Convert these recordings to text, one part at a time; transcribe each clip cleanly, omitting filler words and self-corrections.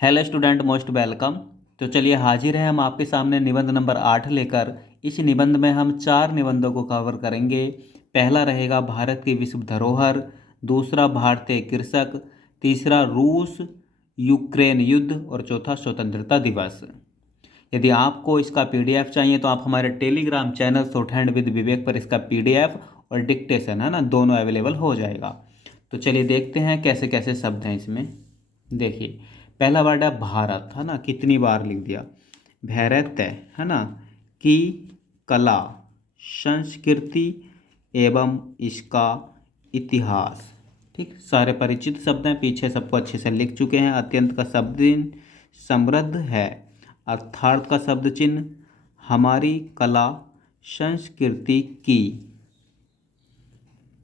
Hello student, most welcome. तो चलिए हाजिर है हम आपके सामने निबंध नंबर 8 लेकर। इस निबंध में हम 4 निबंधों को कवर करेंगे। पहला रहेगा भारत की विश्व धरोहर, दूसरा भारतीय कृषक, तीसरा रूस यूक्रेन युद्ध और चौथा स्वतंत्रता दिवस। यदि आपको इसका पीडीएफ चाहिए तो आप हमारे Telegram channel short hand with Vivek पर इसका पीडीएफ और डिक्टेशन है ना, दोनों अवेलेबल हो जाएगा। तो चलिए देखते हैं कैसे कैसे शब्द हैं इसमें। देखिए, पहला वर्ड है भारत, है ना, कितनी बार लिख दिया। भारत है ना, की कला, संस्कृति एवं इसका इतिहास। ठीक, सारे परिचित शब्द हैं, पीछे सबको अच्छे से लिख चुके हैं। अत्यंत का शब्द समृद्ध है। अर्थात का शब्द चिन्ह हमारी कला संस्कृति की।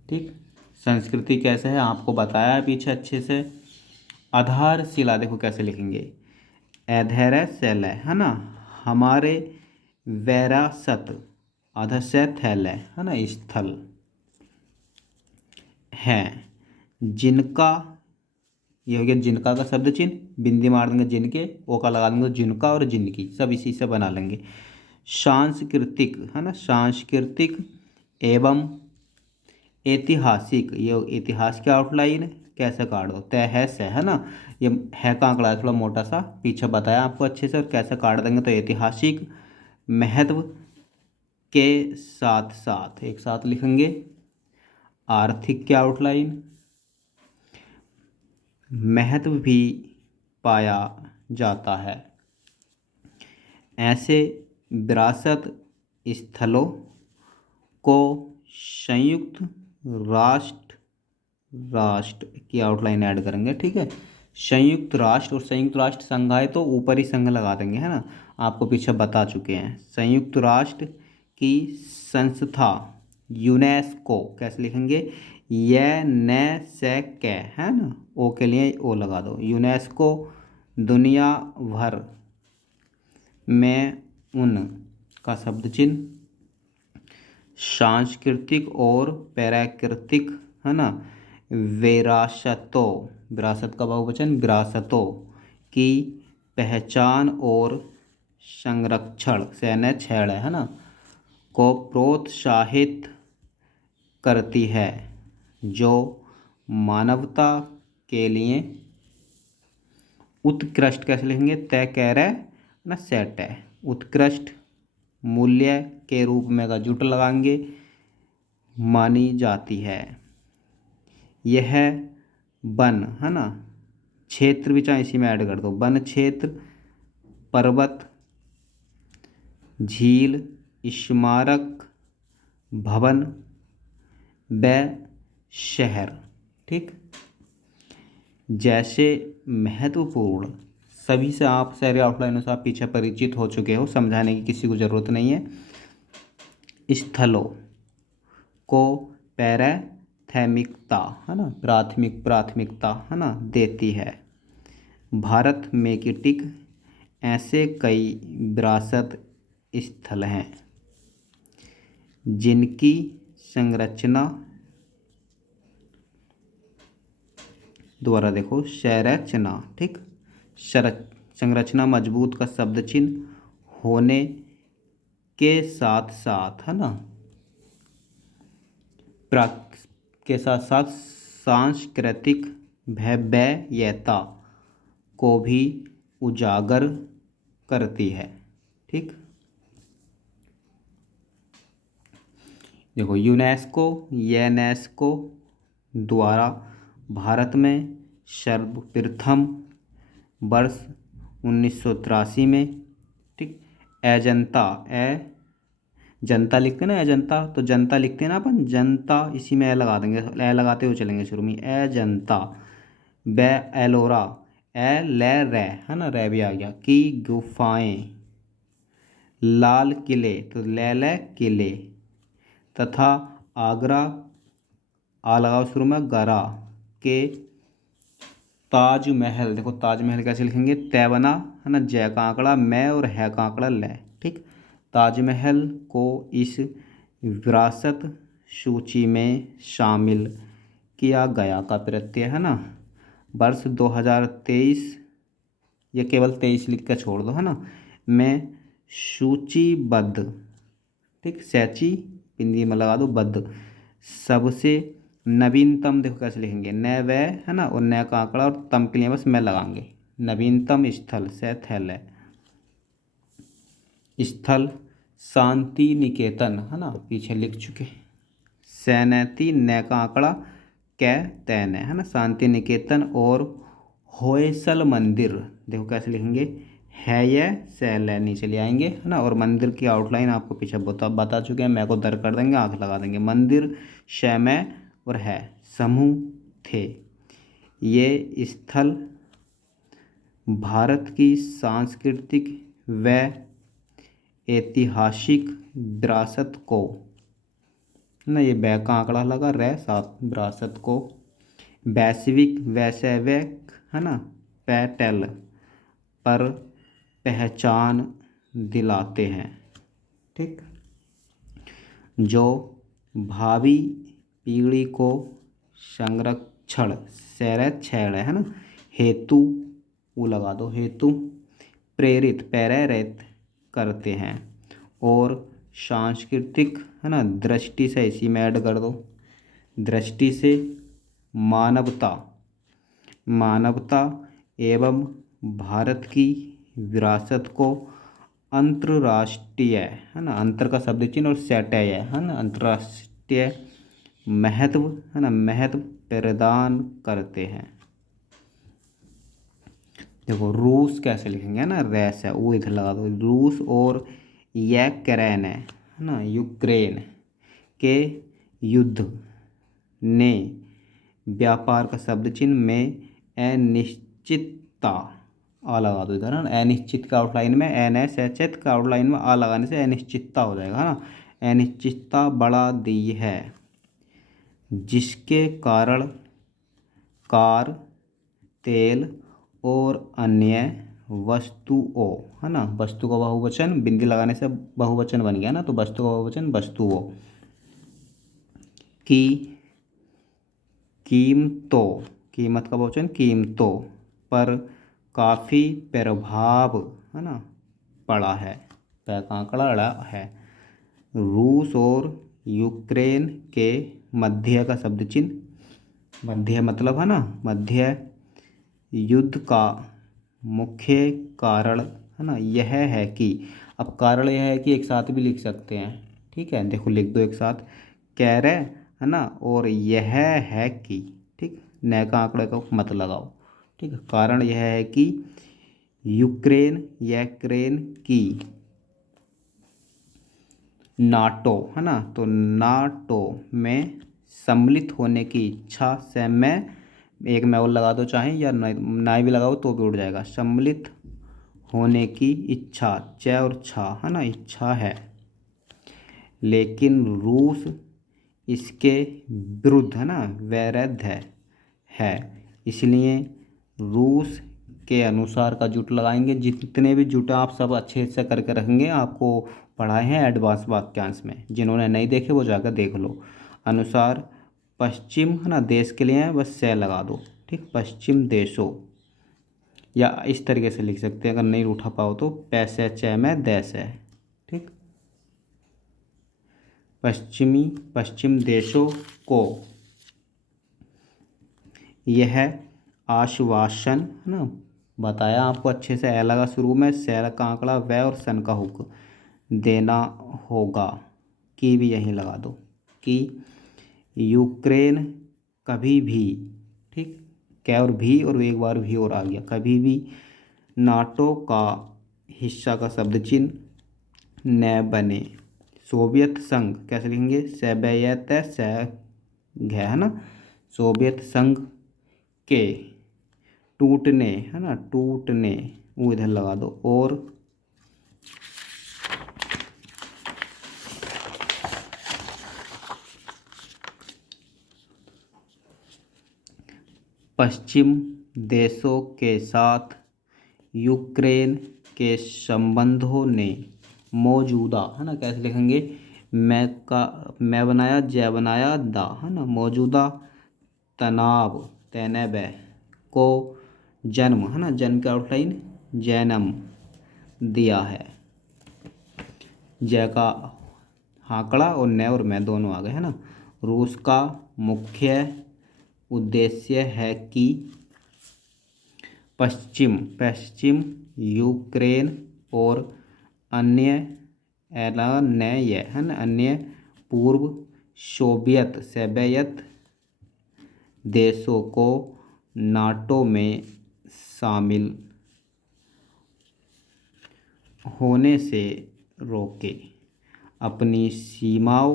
ठीक, संस्कृति कैसे है आपको बताया है पीछे अच्छे से। आधारशिला देखो कैसे लिखेंगे, अधैर्य शैल है ना, हमारे वैरासत, आधस्य थैल है ना, स्थल है। जिनका, ये हो गया जिनका का शब्द चिन्ह, बिंदी मार देंगे जिनके, ओ का लगा देंगे जिनका और जिनकी, सब इसी से बना लेंगे। सांस्कृतिक है ना, सांस्कृतिक एवं ऐतिहासिक, ये इतिहास की आउटलाइन कैसे काट दो, तय है से है ना, ये है का आंकड़ा है थोड़ा मोटा सा, पीछे बताया आपको अच्छे से। और कैसे काट देंगे तो ऐतिहासिक महत्व के साथ साथ एक साथ लिखेंगे। आर्थिक की आउटलाइन, महत्व भी पाया जाता है। ऐसे विरासत स्थलों को संयुक्त राष्ट्र, राष्ट्र की आउटलाइन ऐड करेंगे। ठीक है, संयुक्त राष्ट्र, और संयुक्त राष्ट्र संघ आए तो ऊपर ही संघ लगा देंगे, है ना, आपको पीछे बता चुके हैं। संयुक्त राष्ट्र की संस्था यूनेस्को कैसे लिखेंगे, ये न से कै है ना, ओ के लिए ओ लगा दो। यूनेस्को दुनिया भर में उन का शब्द चिन्ह सांस्कृतिक और प्राकृतिक है ना, विरासतों, विरासत का बहुवचन विरासतों की पहचान और संरक्षण से न छेड़ है ना, को प्रोत्साहित करती है, जो मानवता के लिए उत्कृष्ट कैसे लिखेंगे, तय कह रहे ना, सेट है, उत्कृष्ट मूल्य के रूप में का जुट लगाएंगे, मानी जाती है। यह वन है ना, क्षेत्र भी चाहे इसी में ऐड कर दो, वन क्षेत्र, पर्वत, झील, स्मारक, भवन व शहर। ठीक, जैसे महत्वपूर्ण, सभी से आप सारे आउटलाइनों से आप पीछे परिचित हो चुके हो, समझाने की किसी को ज़रूरत नहीं है। स्थलों को प्राथमिकता है ना, प्राथमिकता है ना देती है। भारत में की टिक ऐसे कई विरासत स्थल हैं जिनकी संरचना, दोबारा देखो, संरचना, ठीक, संरचना मजबूत का शब्द चिन्ह होने के साथ साथ है ना, के साथ साथ सांस्कृतिक भव्यता को भी उजागर करती है। ठीक, देखो, यूनेस्को द्वारा भारत में सर्वप्रथम वर्ष 1983 में, ठीक, अजंता, जनता लिखते हैं ना, अजंता, तो जनता लिखते हैं ना अपन, जनता इसी में ए लगा देंगे, ए लगाते हुए चलेंगे शुरू में, अजंता व एलोरा, ए ले रे है ना, रे भी आ गया, की गुफाएं, लाल किले तो ले किले, तथा आगरा, आ लगाओ शुरू में, गरा के ताजमहल, देखो ताजमहल कैसे लिखेंगे, तैबना है ना, जय का आंकड़ा मैं और है का आंकड़ा ले। ठीक, ताजमहल को इस विरासत सूची में शामिल किया गया का प्रत्यय है ना, वर्ष 2023 ये केवल 23 लिख कर छोड़ दो, है ना। में सूचीबद्ध, ठीक, सैची बिंदी में लगा दो, बद्ध, सबसे नवीनतम, देखो कैसे लिखेंगे, न व, है ना, और न का आंकड़ा और तम के लिए बस मैं लगाएंगे। नवीनतम स्थल से थैल है, स्थल शांति निकेतन, है ना, पीछे लिख चुके। सैनैती, न का आंकड़ा, कै तैन है ना, शांति निकेतन। और होयसल मंदिर, देखो कैसे लिखेंगे, है यह सैल है, नीचे ले आएंगे, है ना। और मंदिर की आउटलाइन आपको पीछे बता चुके हैं, मैं को दर कर देंगे, आंख लगा देंगे। मंदिर शमय और है समूह थे। ये स्थल भारत की सांस्कृतिक व ऐतिहासिक विरासत को, ना, ये बै का आंकड़ा लगा, रह सात, विरासत को वैश्विक वैश्विक, है ना, पैटल पर पहचान दिलाते हैं, ठीक, जो भावी पीढ़ी को संरक्षण संरक्षण, है ना, हेतु, वो लगा दो, हेतु प्रेरित प्रेरित करते हैं। और सांस्कृतिक, है ना, दृष्टि से, इसी में ऐड कर दो, दृष्टि से मानवता मानवता एवं भारत की विरासत को अंतर्राष्ट्रीय, है ना, अंतर का शब्द चिन्ह और सैटय है ना, अंतर्राष्ट्रीय महत्व, है ना, महत्व प्रदान करते हैं। देखो रूस कैसे लिखेंगे, है ना, रैस है, वो इधर लगा दो, रूस। और यूक्रेन है ना, यूक्रेन के युद्ध ने व्यापार का शब्द चिन्ह में अनिश्चितता, आ लगा दो इधर, है ना। अनिश्चित का आउटलाइन में एन एस एच एच का आउटलाइन में आ लगाने से अनिश्चितता हो जाएगा, है ना। अनिश्चितता बढ़ा दी है, जिसके कारण कार, तेल और अन्य वस्तुओं, है ना, वस्तु का बहुवचन बिंदी लगाने से बहुवचन बन गया ना, तो वस्तु का बहुवचन वस्तुओं की कीमतों, कीमत का बहुवचन कीमतों पर काफ़ी प्रभाव, है ना, पड़ा है, का आंकड़ा अड़ा है। रूस और यूक्रेन के मध्य का शब्द चिन्ह, मध्य मतलब, है ना, मध्य युद्ध का मुख्य कारण, है ना, यह है कि, अब कारण यह है कि एक साथ भी लिख सकते हैं, ठीक है, देखो लिख दो एक साथ, कह रहे, है ना, और यह है कि, ठीक, न का आंकड़े का मत लगाओ, ठीक है। कारण यह है कि यूक्रेन की नाटो, है ना, तो नाटो में सम्मिलित होने की इच्छा से, मैं एक में और लगा दो चाहे, या ना भी लगाओ तो भी उड़ जाएगा, सम्मिलित होने की इच्छा, च और छा, है ना, इच्छा है, लेकिन रूस इसके विरुद्ध, है ना, वैरुद्ध है। इसलिए रूस के अनुसार का जुट लगाएंगे। जितने भी जुट आप सब अच्छे से करके रखेंगे, आपको पढ़ाए हैं एडवांस वाक्यांश में, जिन्होंने नहीं देखे वो जाकर देख लो। अनुसार पश्चिम, है ना, देश के लिए बस से लगा दो, ठीक, पश्चिम देशों, या इस तरीके से लिख सकते हैं, अगर नहीं उठा पाओ तो पैसे च में देश है, ठीक, पश्चिम देशों को यह आश्वासन, है ना, बताया आपको अच्छे से, ए लगा शुरू में, सैल का आंकड़ा व और सन का हुक देना होगा, कि भी यहीं लगा दो, कि यूक्रेन कभी भी, ठीक, क्या और भी, और एक बार भी और आ गया, कभी भी नाटो का हिस्सा का शब्द चिन्ह न बने। सोवियत संघ कैसे लिखेंगे, सोवियत से है ना, सोवियत संघ के टूटने, है ना, टूटने, वो इधर लगा दो। और पश्चिम देशों के साथ यूक्रेन के संबंधों ने मौजूदा, है ना, कैसे लिखेंगे, मैं बनाया, जय बनाया, दा, है ना, मौजूदा तनाव तनाव को जन्म, है ना, जन्म का आउटलाइन जन्म दिया है। जय का हाकड़ा और न और मैं दोनों आ गए है ना। रूस का मुख्य उद्देश्य है कि पश्चिम यूक्रेन और अन्य अन्य है ना अन्य पूर्व सोवियत देशों को नाटो में शामिल होने से रोके, अपनी सीमाओं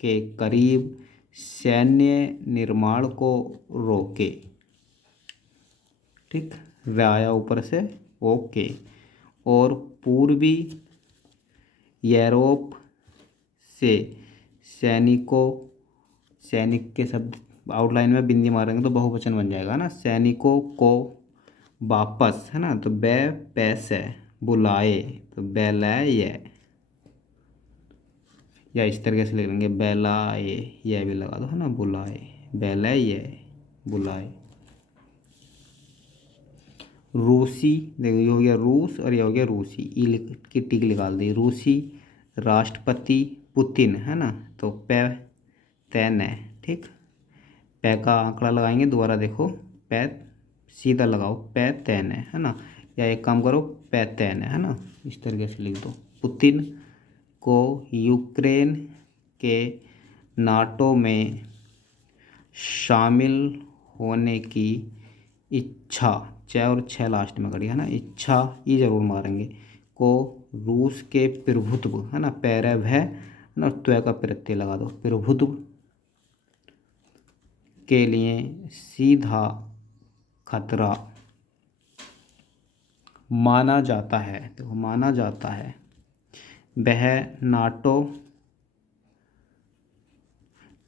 के करीब सैन्य निर्माण को रोके। ठीक, आया ऊपर से ओके। और पूर्वी यूरोप से सैनिक के शब्द आउटलाइन में बिंदी मारेंगे तो बहुवचन बन जाएगा ना। सैनिकों को वापस है ना, तो पैसे बुलाए तो बेलाए, या इस तरीके से लिख लेंगे बेलाए, यह भी लगा दो है ना, बुलाए बेलाए बुलाए। रूसी, देखो ये हो गया रूस और ये हो गया रूसी, की टिक निकाल दी। रूसी राष्ट्रपति पुतिन है ना, तो पे तैन है। ठीक, पै का आंकड़ा लगाएंगे, दोबारा देखो पै सीधा लगाओ, पै तैन है ना, या एक काम करो पै तैन है ना, इस तरीके से लिख दो। पुतिन को यूक्रेन के नाटो में शामिल होने की इच्छा, च और छ लास्ट में करी है ना, इच्छा ये जरूर मारेंगे, को रूस के प्रभुत्व है ना, पैरव है ना, त्व का प्रत्यय लगा दो, प्रभुत्व के लिए सीधा खतरा माना जाता है। तो माना जाता है वह नाटो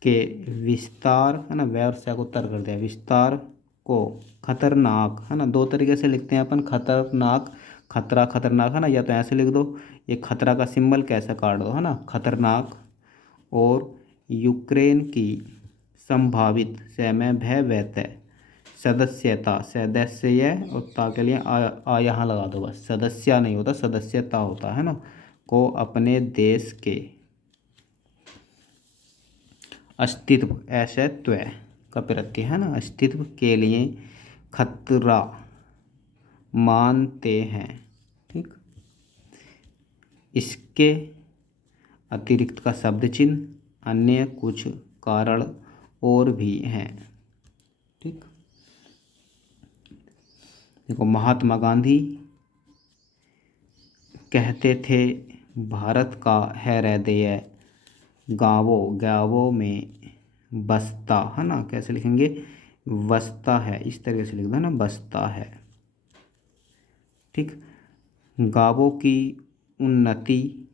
के विस्तार है ना, वह और से को उत्तर कर दिया, विस्तार को खतरनाक है ना, दो तरीके से लिखते हैं अपन, खतरनाक खतरा खतरनाक है ना, या तो ऐसे लिख दो, ये खतरा का सिंबल कैसे काट दो है ना, खतरनाक, और यूक्रेन की संभावित समय भयभीत सदस्यता, सदस्य और ता के लिए आ यहाँ लगा दो बस, सदस्य नहीं होता सदस्यता होता है ना, को अपने देश के अस्तित्व, अस्तित्व का प्रत्यय है ना, अस्तित्व के लिए खतरा मानते हैं। ठीक, इसके अतिरिक्त का शब्द चिन्ह अन्य कुछ कारण और भी हैं। ठीक, देखो महात्मा गांधी कहते थे भारत का है हृदय गाँवों में बसता है ना, कैसे लिखेंगे बसता है, इस तरीके से लिख दो ना, बसता है। ठीक, गाँवों की उन्नति,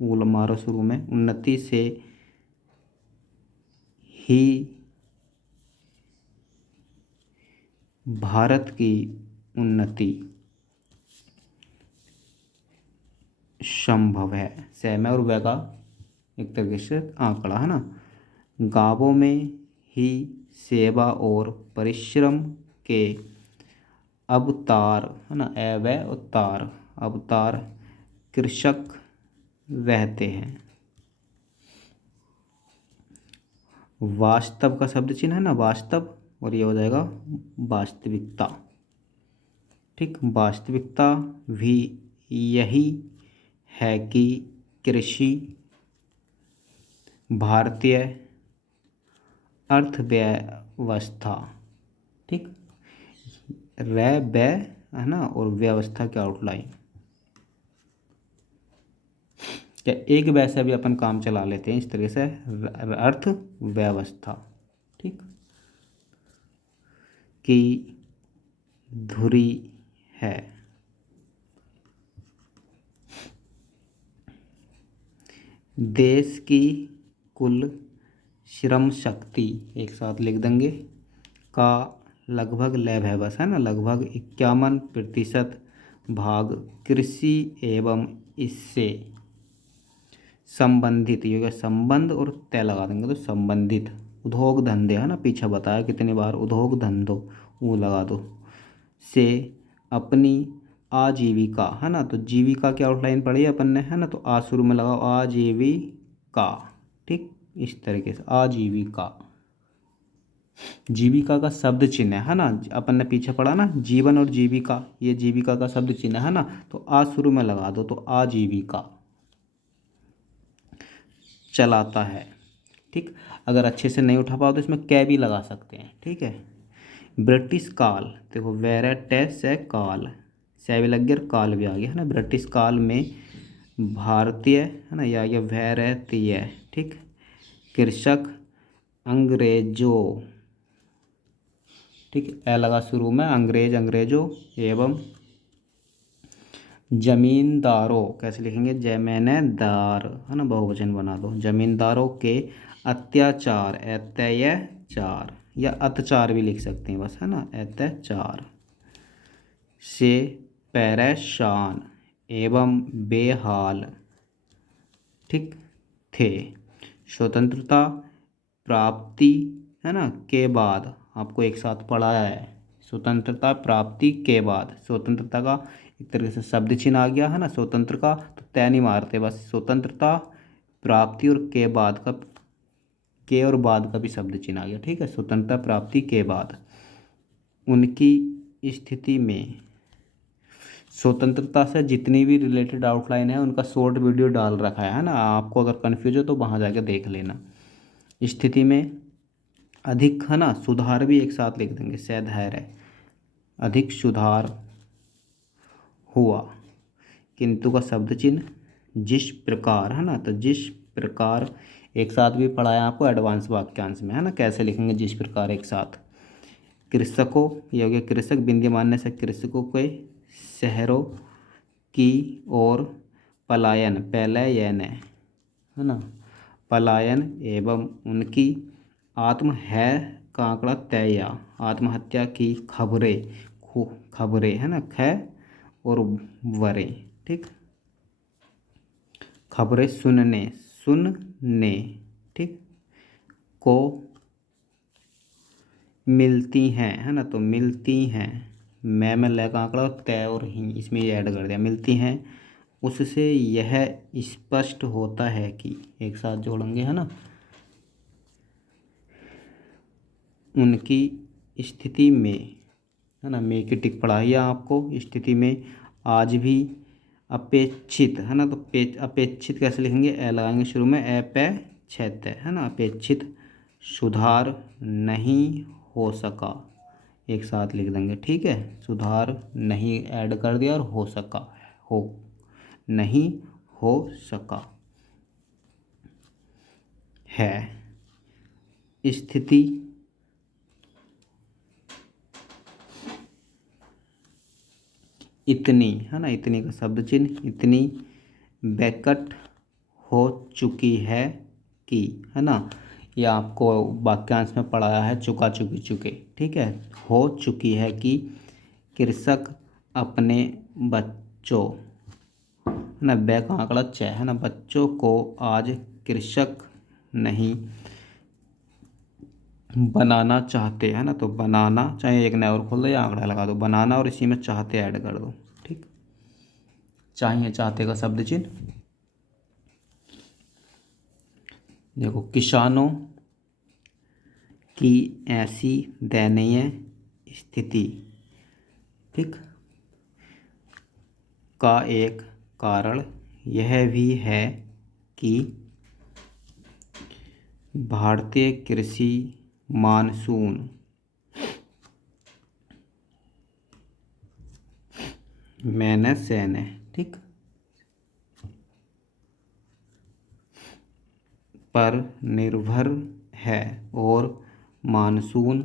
ऊल मारो शुरू में, उन्नति से ही भारत की उन्नति संभव है। सहम और वह का एक तरीके से आंकड़ा है ना, गाँवों में ही सेवा और परिश्रम के अवतार है ना, अवतार अवतार कृषक रहते हैं। वास्तव का शब्द चिन्ह है ना, वास्तव, और ये हो जाएगा वास्तविकता। ठीक, वास्तविकता भी यही है कि कृषि भारतीय अर्थव्यवस्था, ठीक, है ना, और व्यवस्था की आउटलाइन, क्या एक वैसा भी अपन काम चला लेते हैं इस तरह से, अर्थव्यवस्था। ठीक, की धुरी है। देश की कुल श्रम शक्ति, एक साथ लिख देंगे, का लगभग लैब है बस है ना, लगभग 51% भाग कृषि एवं इससे संबंधित, ये संबंध और तय लगा देंगे तो संबंधित उद्योग धंधे है ना, पीछे बताया कितनी बार, उद्योग धंधों वो लगा दो, से अपनी आजीविका, है ना। तो जीविका की आउटलाइन पढ़ी अपन ने, है ना। तो आ शुरू में लगाओ, आजीविका। ठीक, इस तरीके से आजीविका। जीविका का शब्द चिन्ह है ना, अपन ने पीछे पढ़ा ना, जीवन और जीविका, ये जीविका का शब्द चिन्ह है ना। तो आ शुरू में लगा दो, तो आजीविका। चलाता है, ठीक। अगर अच्छे से नहीं उठा पाओ तो इसमें कै भी लगा सकते हैं, ठीक है। ब्रिटिश काल, देखो वेरेटे से काल, से भी लग गया और काल भी आ गया, है ना। ब्रिटिश काल में भारतीय, है ना, या भारतीय, ठीक। कृषक अंग्रेजों, ठीक, ए लगा शुरू में, अंग्रेज अंग्रेजों एवं जमींदारों, कैसे लिखेंगे, जमींदार, है ना, बहुवचन बना दो, जमींदारों के अत्याचार, अत्याचार, या अत्याचार भी लिख सकते हैं बस, है ना, अत्याचार से परेशान एवं बेहाल, ठीक, थे। स्वतंत्रता प्राप्ति, है ना, के बाद, आपको एक साथ पढ़ाया है, स्वतंत्रता प्राप्ति के बाद, स्वतंत्रता का एक तरीके से शब्द चिन्ह आ गया, है ना। स्वतंत्र का तो तय नहीं मारते, बस स्वतंत्रता प्राप्ति और के बाद का, के और बाद का भी शब्द चिन्ह आ गया, ठीक है। स्वतंत्रता प्राप्ति के बाद उनकी स्थिति में, स्वतंत्रता से जितनी भी रिलेटेड आउटलाइन है उनका शॉर्ट वीडियो डाल रखा है ना। आपको अगर कन्फ्यूज हो तो वहाँ जाके देख लेना। स्थिति में अधिक, है ना, सुधार भी एक साथ लिख देंगे, सधैर्य, अधिक सुधार हुआ, किंतु का शब्द चिन्ह, जिस प्रकार, है ना। तो जिस प्रकार एक साथ भी पढ़ाया आपको एडवांस वाक्यांश में, है ना, कैसे लिखेंगे जिस प्रकार एक साथ। कृषकों, ये हो गया कृषक, बिंदी मानने से कृषकों के शहरों की ओर पलायन, पलायन, है ना, पलायन एवं उनकी आत्म है का आंकड़ा तय, आत्महत्या की खबरें, खबरें, है ना, ख और वरे, ठीक, खबरें सुनने, सुनने, ठीक, को मिलती हैं, है ना। तो मिलती हैं, मैं लगा आंकड़ा तय और ही इसमें ऐड कर दिया, मिलती हैं, उससे यह स्पष्ट होता है कि, एक साथ जोड़ेंगे, है ना, उनकी स्थिति में, है ना, में की टिक पढ़ाई है आपको, स्थिति में आज भी अपेक्षित, है ना। तो अपेक्षित कैसे लिखेंगे, ए लगाएंगे शुरू में, अपेक्षित, है ना, अपेक्षित सुधार नहीं हो सका, एक साथ लिख देंगे, ठीक है। सुधार नहीं ऐड कर दिया और हो सका, हो नहीं हो सका है, स्थिति इतनी, है ना, इतनी का शब्द चिन्ह, इतनी बैकट हो चुकी है कि, है ना, ये आपको वाक्यांश में पढ़ाया है, चुका चुकी चुके, ठीक है। हो चुकी है कि कृषक अपने बच्चों, है ना, बै का आंकड़ा छ, है ना, बच्चों को आज कृषक नहीं बनाना चाहते, है ना। तो बनाना, चाहे एक नया और खोल दो या आंकड़ा लगा दो, बनाना और इसी में चाहते ऐड कर दो, ठीक। चाहिए, चाहते का शब्द चिन्ह, देखो किसानों की ऐसी दयनीय स्थिति, ठीक, का एक कारण यह भी है कि भारतीय कृषि मानसून मैंने सैन्य, ठीक, पर निर्भर है और मानसून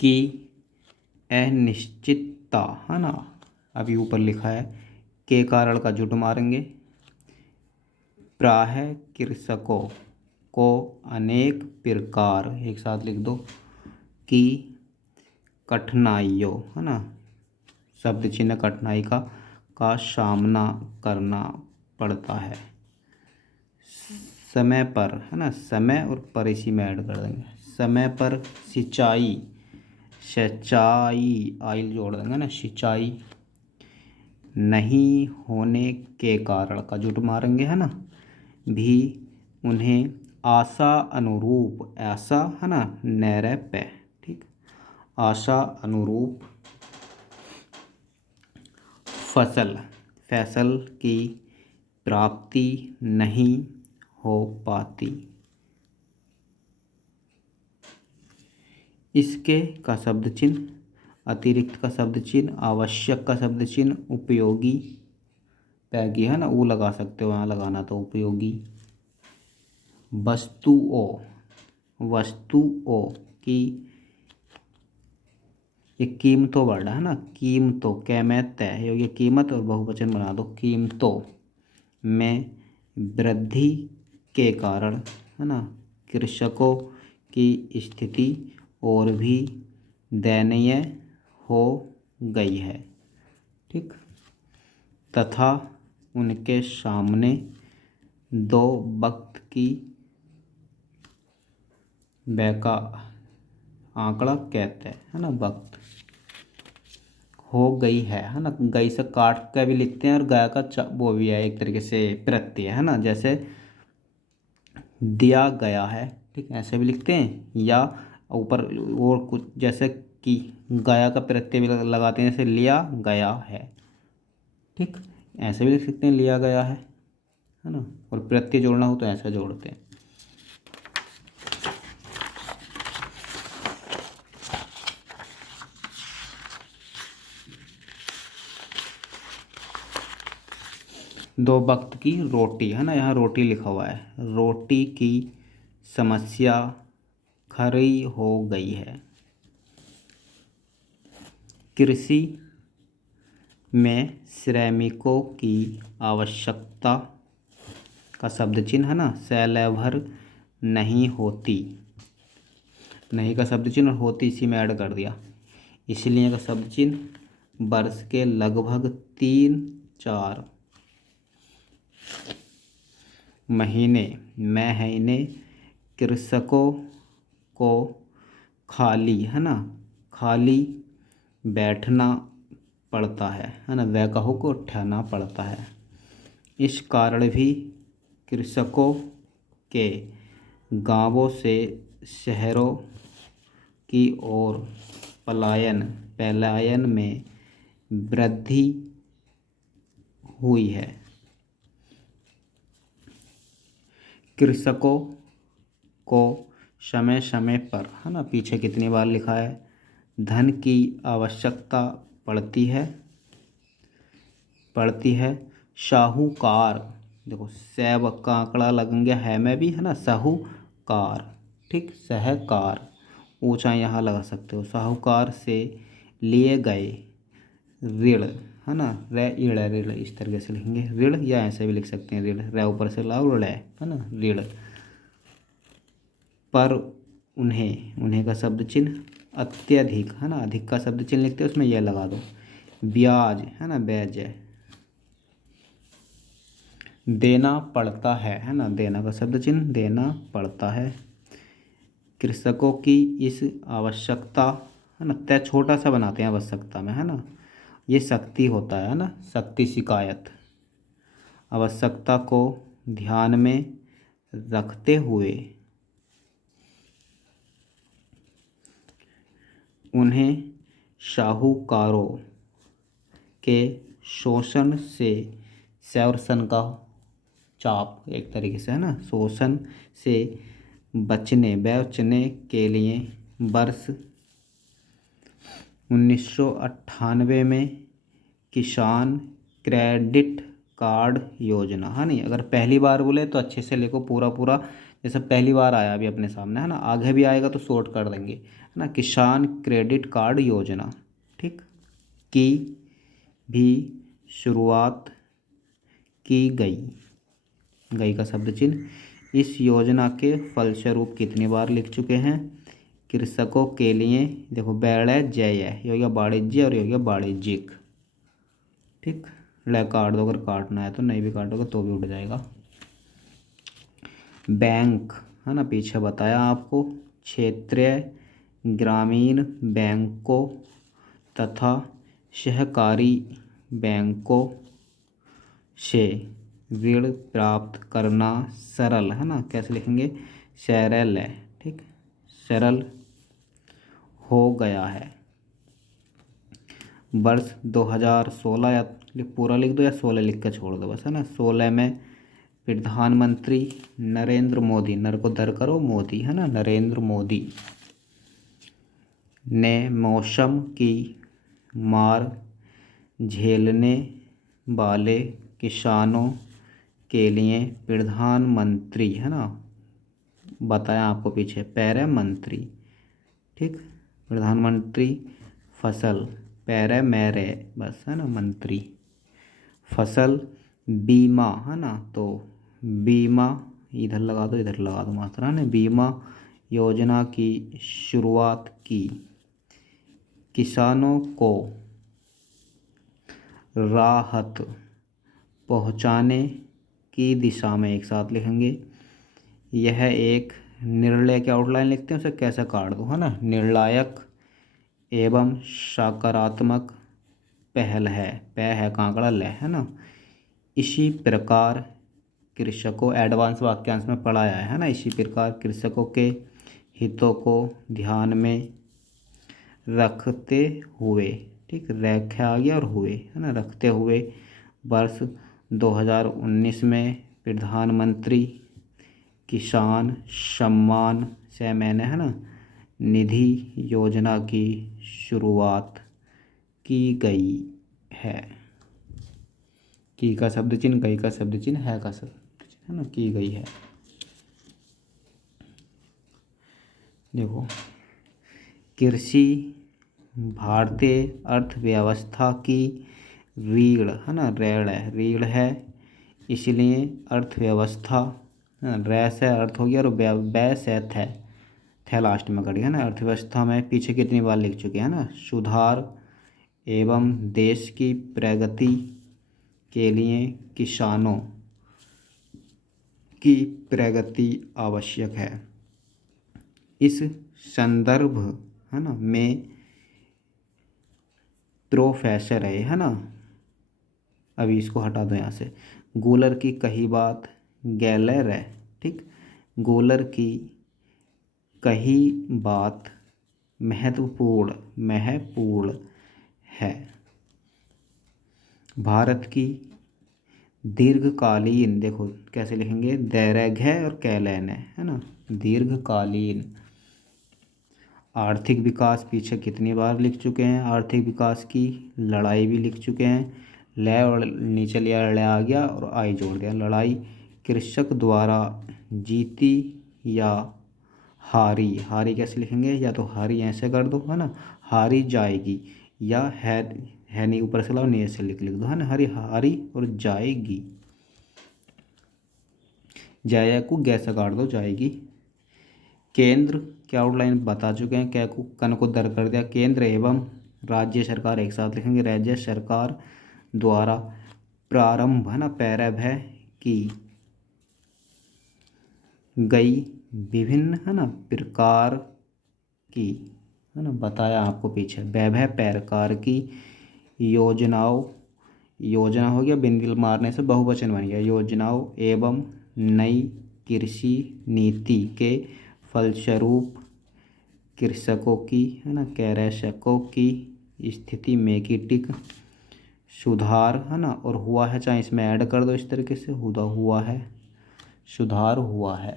की अनिश्चितता, है ना, अभी ऊपर लिखा है, के कारण का जुट मारेंगे, प्राय कृषकों को अनेक प्रकार, एक साथ लिख दो, की कठिनाइयों, है ना, शब्द चिन्ह कठिनाई का सामना करना पड़ता है, समय पर, है ना, समय और पर इसी में ऐड कर देंगे, समय पर सिंचाई सिंचाई, आइल जोड़ देंगे ना, सिंचाई नहीं होने के कारण का जुट मारेंगे है ना, भी उन्हें आशा अनुरूप, ऐसा है ना नैरप्य, ठीक, आशा अनुरूप फसल की प्राप्ति नहीं हो पाती। इसके का शब्द चिन्ह, अतिरिक्त का शब्द चिन्ह, आवश्यक का शब्द चिन्ह, उपयोगी, पैगी है ना, वो लगा सकते हो, यहाँ लगाना तो उपयोगी। वस्तुओं की, ये कीमतों वर्ड है ना, कीमतों, कैमत है ये कीमत, और बहुवचन बना दो, कीमतों में वृद्धि के कारण है ना कृषकों की स्थिति और भी दयनीय हो गई है, ठीक, तथा उनके सामने दो वक्त की बैका आंकड़ा कहते हैं ना, वक्त हो गई है ना, गई से काट का भी लिखते हैं, और गया का वो भी है एक तरीके से प्रत्यय है ना, जैसे दिया गया है, ठीक, ऐसे भी लिखते हैं, या ऊपर और कुछ जैसे कि गया का प्रत्यय भी लगाते हैं, जैसे लिया गया है, ठीक, ऐसे भी लिख सकते हैं लिया गया है ना, और प्रत्यय जोड़ना हो तो ऐसा जोड़ते हैं। दो वक्त की रोटी है ना, यहाँ रोटी लिखा हुआ है, रोटी की समस्या खड़ी हो गई है। कृषि में श्रमिकों की आवश्यकता का शब्द चिन्ह है ना, सैलभर नहीं होती, नहीं का शब्द चिन्ह और होती इसी में ऐड कर दिया, इसलिए का शब्द चिन्ह वर्ष के लगभग 3-4 महीने कृषकों को खाली है ना, खाली बैठना पड़ता है ना, वैकहों को उठाना पड़ता है। इस कारण भी कृषकों के गांवों से शहरों की ओर पलायन में वृद्धि हुई है। कृषकों को समय समय पर है ना, पीछे कितनी बार लिखा है, धन की आवश्यकता पड़ती है। साहूकार, देखो सैब का आंकड़ा लगेंगे है में भी है ना, साहूकार, ठीक, सहकार, ऊंचा यहाँ लगा सकते हो, साहूकार से लिए गए ऋण है ना, ऋण इस तरीके से लिखेंगे ऋण, या ऐसे भी लिख सकते हैं ऋण, रै ऊपर से लाओ ऋण है ना, ऋण पर उन्हें का शब्द चिन्ह अत्यधिक है ना, अधिक का शब्द चिन्ह लिखते हैं उसमें यह लगा दो, ब्याज है ना, ब्याज देना पड़ता है ना, देना का शब्द चिन्ह देना पड़ता है। कृषकों की इस आवश्यकता है ना, तय छोटा सा बनाते हैं आवश्यकता में है ना, ये शक्ति होता है ना, शक्ति शिकायत, आवश्यकता को ध्यान में रखते हुए उन्हें साहूकारों के शोषण से, शोषण का चाप एक तरीके से है ना, शोषण से बचने के लिए वर्ष 1998 में किसान क्रेडिट कार्ड योजना है नहीं, अगर पहली बार बोले तो अच्छे से लिखो पूरा, जैसे पहली बार आया अभी अपने सामने है ना, आगे भी आएगा तो शॉर्ट कर देंगे है ना, किसान क्रेडिट कार्ड योजना, ठीक, की भी शुरुआत की गई का शब्द चिन्ह। इस योजना के फलस्वरूप कितनी बार लिख चुके हैं, कृषकों के लिए, देखो बैड़ जय है, ये हो गया वाणिज्य और ये हो गया वाणिज्यिक, ठीक, ले काट दो, अगर काटना है तो, नहीं भी काटोगे तो भी उठ जाएगा। बैंक है ना, पीछे बताया आपको, क्षेत्रीय ग्रामीण बैंकों तथा सहकारी बैंकों से ऋण प्राप्त करना सरल, है ना, कैसे लिखेंगे, सरल है, ठीक, सरल हो गया है। वर्ष 2016, या पूरा लिख दो या 16 लिख कर छोड़ दो बस, है ना, 16 में प्रधानमंत्री नरेंद्र मोदी, नर को दर करो मोदी, है ना, नरेंद्र मोदी ने मौसम की मार झेलने वाले किसानों के लिए प्रधानमंत्री, है ना, बताया आपको पीछे, पैरा मंत्री, ठीक, प्रधानमंत्री फसल, पैरा मेरे बस, है ना, मंत्री फसल बीमा, है ना, तो बीमा इधर लगा दो, इधर लगा दो मात्रा ने, बीमा योजना की शुरुआत की। किसानों को राहत पहुंचाने की दिशा में, एक साथ लिखेंगे, यह एक निर्णय की आउटलाइन लिखते हैं, उसे कैसे काट दो, है ना, निर्णायक एवं सकारात्मक पहल है, पह है कांकड़ा ले, है ना। इसी प्रकार कृषकों, एडवांस वाक्यांश में पढ़ाया है ना, इसी प्रकार कृषकों के हितों को ध्यान में रखते हुए, ठीक, रखा गया और हुए, है ना, रखते हुए वर्ष 2019 में प्रधानमंत्री किसान सम्मान से मैंने, है ना, निधि योजना की शुरुआत की गई है। की का शब्द चिन्ह, गई का शब्द चिन्ह, है का शब्द चिन्ह, है ना, की गई है। देखो, कृषि भारतीय अर्थव्यवस्था की रीढ़, है ना, रीढ़ है, इसलिए अर्थव्यवस्था, रै से अर्थ हो गया, और बै से थे लास्ट में कट गया ना। अर्थव्यवस्था में पीछे कितनी बार लिख चुके हैं ना, सुधार एवं देश की प्रगति के लिए किसानों की प्रगति आवश्यक है। इस संदर्भ, है ना, में प्रोफेसर है ना, अभी इसको हटा दो यहाँ से, गोलर की कही बात गैलर है, ठीक, गोलर की कही बात महत्वपूर्ण है। भारत की दीर्घकालीन, देखो कैसे लिखेंगे, दैर्घ्य और कैलन है ना, दीर्घकालीन आर्थिक विकास, पीछे कितनी बार लिख चुके हैं, आर्थिक विकास की लड़ाई भी लिख चुके हैं, लय और नीचे लिया लय आ गया और आई जोड़ दिया, लड़ाई कृषक द्वारा जीती या हारी, हारी कैसे लिखेंगे, या तो हारी ऐसे कर दो, है ना, हारी जाएगी, या है नहीं ऊपर से लाओ, नहीं ऐसे लिख दो, है ना, हारी और जाएगी, जाया को गैसे काट दो, जाएगी। केंद्र की आउटलाइन बता चुके हैं, क्या को कन को दर कर दिया, केंद्र एवं राज्य सरकार, एक साथ लिखेंगे, राज्य सरकार द्वारा प्रारंभ, है ना, प्रारंभ है की गई विभिन्न, है ना, प्रकार की, है ना, बताया आपको पीछे, वैभव प्रकार की योजनाओं, योजना हो गया, बिंदील मारने से बहुवचन बन गया, योजनाओं एवं नई कृषि नीति के फलस्वरूप कृषकों की, है ना, कृषकों की स्थिति में कीटिक सुधार, है ना, और हुआ है, चाहे इसमें ऐड कर दो इस तरीके से, हुआ है, सुधार हुआ है।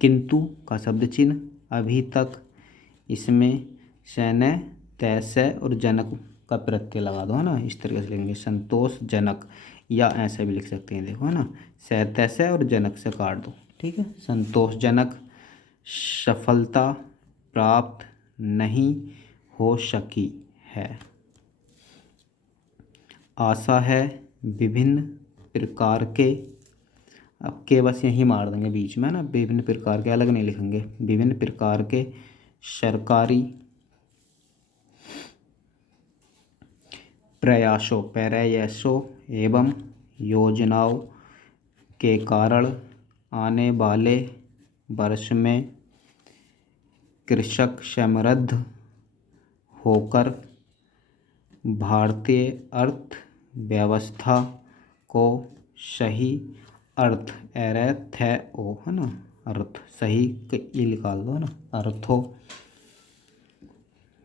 किंतु का शब्द चिन्ह, अभी तक, इसमें सैन्य तैसे और जनक का प्रत्यय लगा दो, है ना, इस तरीके से लिखेंगे, संतोषजनक, या ऐसे भी लिख सकते हैं, देखो, है ना, तैसे और जनक से काट दो, ठीक है, संतोषजनक सफलता प्राप्त नहीं हो सकी है। आशा है विभिन्न प्रकार के, अब के बस यहीं मार देंगे बीच में, है ना, विभिन्न प्रकार के, अलग नहीं लिखेंगे, विभिन्न प्रकार के सरकारी प्रयासों एवं योजनाओं के कारण आने वाले वर्ष में कृषक समृद्ध होकर भारतीय अर्थव्यवस्था को सही अर्थ अर्थ है ओ है ना अर्थ सही ये निकाल दो ना अर्थों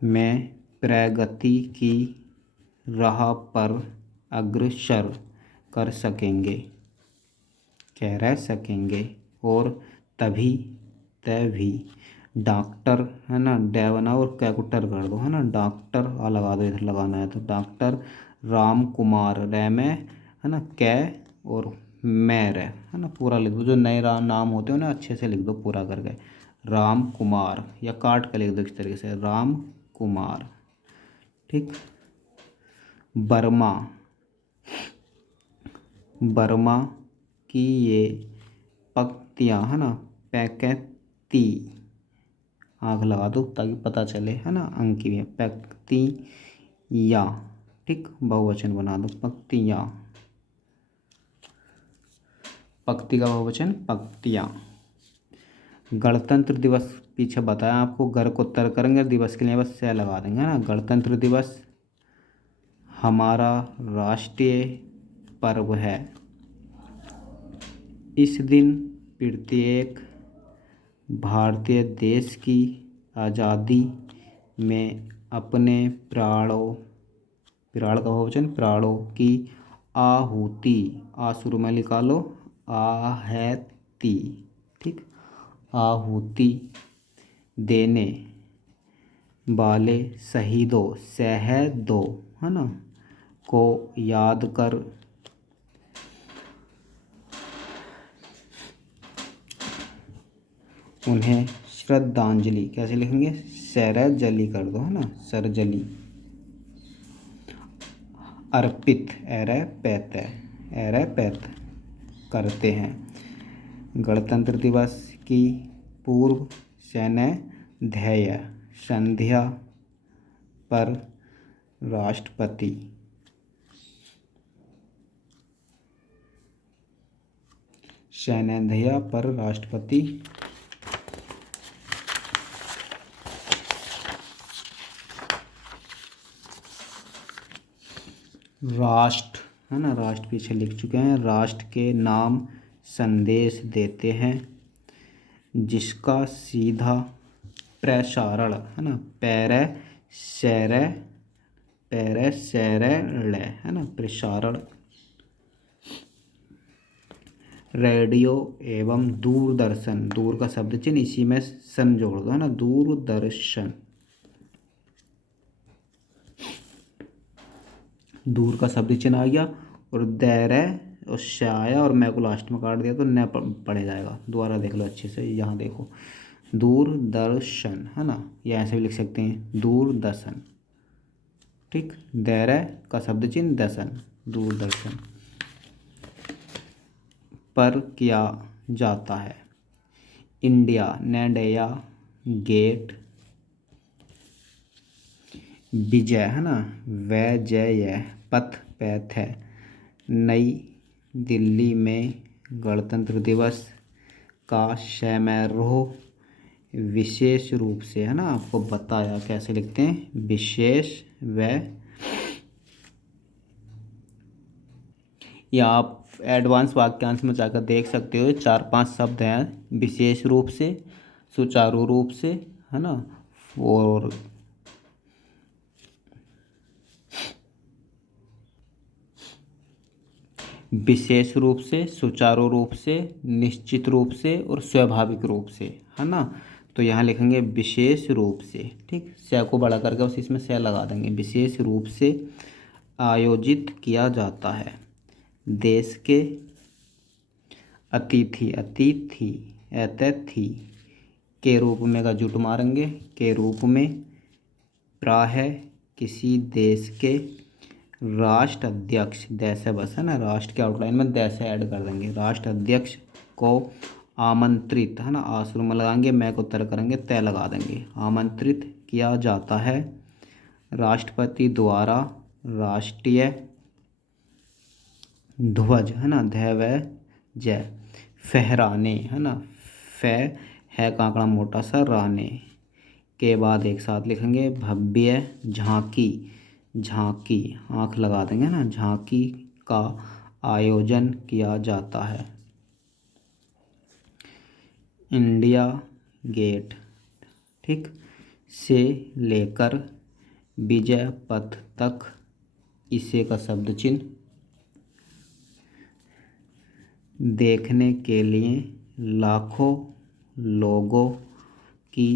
में प्रगति की राह पर अग्रसर कर सकेंगे कह रह सकेंगे और तभी डॉक्टर है ना डेवना और कैकुटर कर दो है ना डॉक्टर आ लगा दो इधर लगाना है तो डॉक्टर राम कुमार रै में है ना कै और मैं रै है ना पूरा लिख दो जो नए नाम होते हैं उन्हें अच्छे से लिख दो पूरा करके राम कुमार या काट कर लिख दो इस तरीके से राम कुमार ठीक। बर्मा की ये पंक्तियाँ है ना पैकती आँख लगा दो ताकि पता चले है ना अंक की पंक्तियाँ ठीक बहुवचन बना दो पंक्तियाँ पंक्ति का बहुवचन पंक्तियाँ। गणतंत्र दिवस पीछे बताया आपको घर को तर करेंगे दिवस के लिए बस से लगा देंगे ना गणतंत्र दिवस हमारा राष्ट्रीय पर्व है। इस दिन प्रत्येक भारतीय देश की आज़ादी में अपने प्राणों का बहुवचन प्राणों की आहुति आ शुरू में निकालो आहति ठीक आहुति देने वाले शहीदों है ना को याद कर उन्हें श्रद्धांजलि कैसे लिखेंगे सरजली कर दो है ना सरजली अर्पित पैत करते हैं। गणतंत्र दिवस की पूर्व सैन्य संध्या पर राष्ट्रपति राष्ट्र है ना राष्ट्र पीछे लिख चुके हैं राष्ट्र के नाम संदेश देते हैं जिसका सीधा प्रसारण है ना है ना प्रसारण रेडियो एवं दूरदर्शन दूर का शब्द चिन्ह इसी में सन जोड़ दो है ना दूरदर्शन दूर का शब्द चिन्ह आ गया और दैरे और शाया और मैं को लास्ट में काट दिया तो न पढ़े जाएगा दोबारा देख लो अच्छे से यहाँ देखो दूरदर्शन है ना या ऐसे भी लिख सकते हैं दूरदर्शन ठीक दैरे का शब्द चिन्ह दर्शन दूरदर्शन पर किया जाता है इंडिया नेडिया गेट विजय है ना वैजय पथ पैथ है नई दिल्ली में गणतंत्र दिवस का समारोह विशेष रूप से है ना आपको बताया कैसे लिखते हैं विशेष व या आप एडवांस वाक्यांश में जाकर देख सकते हो 4-5 शब्द हैं विशेष रूप से सुचारू रूप से है ना और विशेष रूप से सुचारू रूप से निश्चित रूप से और स्वाभाविक रूप से है ना तो यहाँ लिखेंगे विशेष रूप से ठीक से को बड़ा करके उस इसमें से लगा देंगे विशेष रूप से आयोजित किया जाता है देश के अतिथि के रूप में का जुट मारेंगे के रूप में प्रायः किसी देश के राष्ट्राध्यक्ष दैसे बस है ना राष्ट्र के आउटलाइन में दैसे ऐड कर देंगे राष्ट्राध्यक्ष को आमंत्रित है ना आश्रम में लगाएंगे मैं को उत्तर करेंगे तय लगा देंगे आमंत्रित किया जाता है राष्ट्रपति द्वारा राष्ट्रीय ध्वज है ना ध्वज फहराने है ना फह है कांकड़ा मोटा सा राने के बाद एक साथ लिखेंगे भव्य झांकी, झांकी आँख लगा देंगे ना, झांकी का आयोजन किया जाता है। इंडिया गेट, ठीक, से लेकर विजय पथ तक, इसे का शब्द चिन्ह, देखने के लिए लाखों लोगों की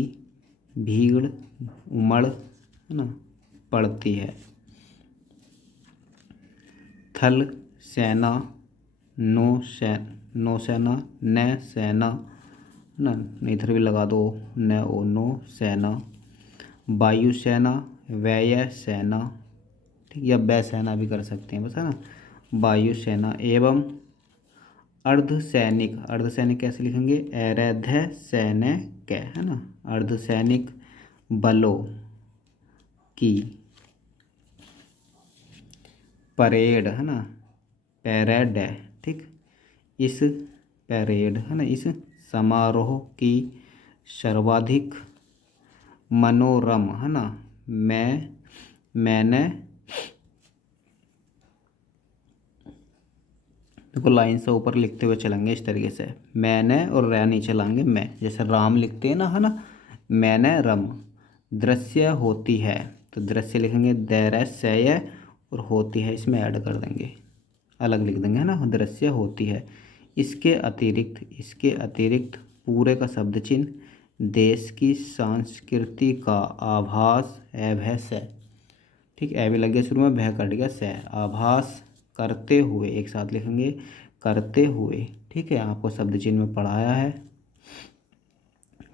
भीड़ उमड़, है ना, पड़ती है। थल सेना, नौसेना, न सेना, ना इधर भी लगा दो न ओ, नो सेना। वायुसेना, व्यय सेना, ठीक, या वै सेना भी कर सकते हैं बस, है ना। वायुसेना एवं अर्धसैनिक, अर्धसैनिक कैसे लिखेंगे, अर्ध सैनिक, है ना, अर्धसैनिक बलों की परेड, है ना, पैरेड है, ठीक, इस पैरेड, है ना, इस समारोह की सर्वाधिक मनोरम, है ना, मैंने देखो लाइन से ऊपर लिखते हुए चलेंगे इस तरीके से, मैंने और रै नीचे लाएंगे मैं, जैसे राम लिखते हैं ना, है ना, मैंने रम। दृश्य होती है, तो दृश्य लिखेंगे दैरस्य, और होती है इसमें ऐड कर देंगे, अलग लिख देंगे, है ना, दृश्य होती है। इसके अतिरिक्त, इसके अतिरिक्त पूरे का शब्द चिन्ह देश की संस्कृति का आभास, भय से, ठीक, ए भी लग गया शुरू में, भय कट गया से, आभास करते हुए, एक साथ लिखेंगे करते हुए, ठीक है, आपको शब्द चिन्ह में पढ़ाया है।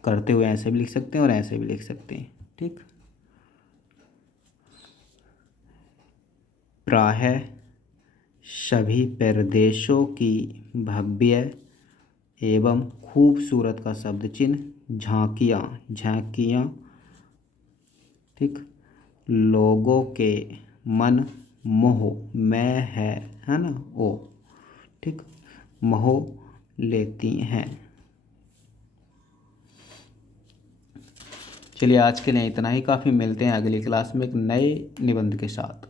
करते हुए ऐसे भी लिख सकते हैं और ऐसे भी लिख सकते हैं, ठीक। प्रायः सभी प्रदेशों की भव्य एवं खूबसूरत का शब्द चिन्ह झांकियाँ, झांकियाँ, ठीक, लोगों के मन मोह में है ना, ओ, ठीक, मोह लेती हैं। चलिए आज के लिए इतना ही काफ़ी, मिलते हैं अगली क्लास में एक नए निबंध के साथ।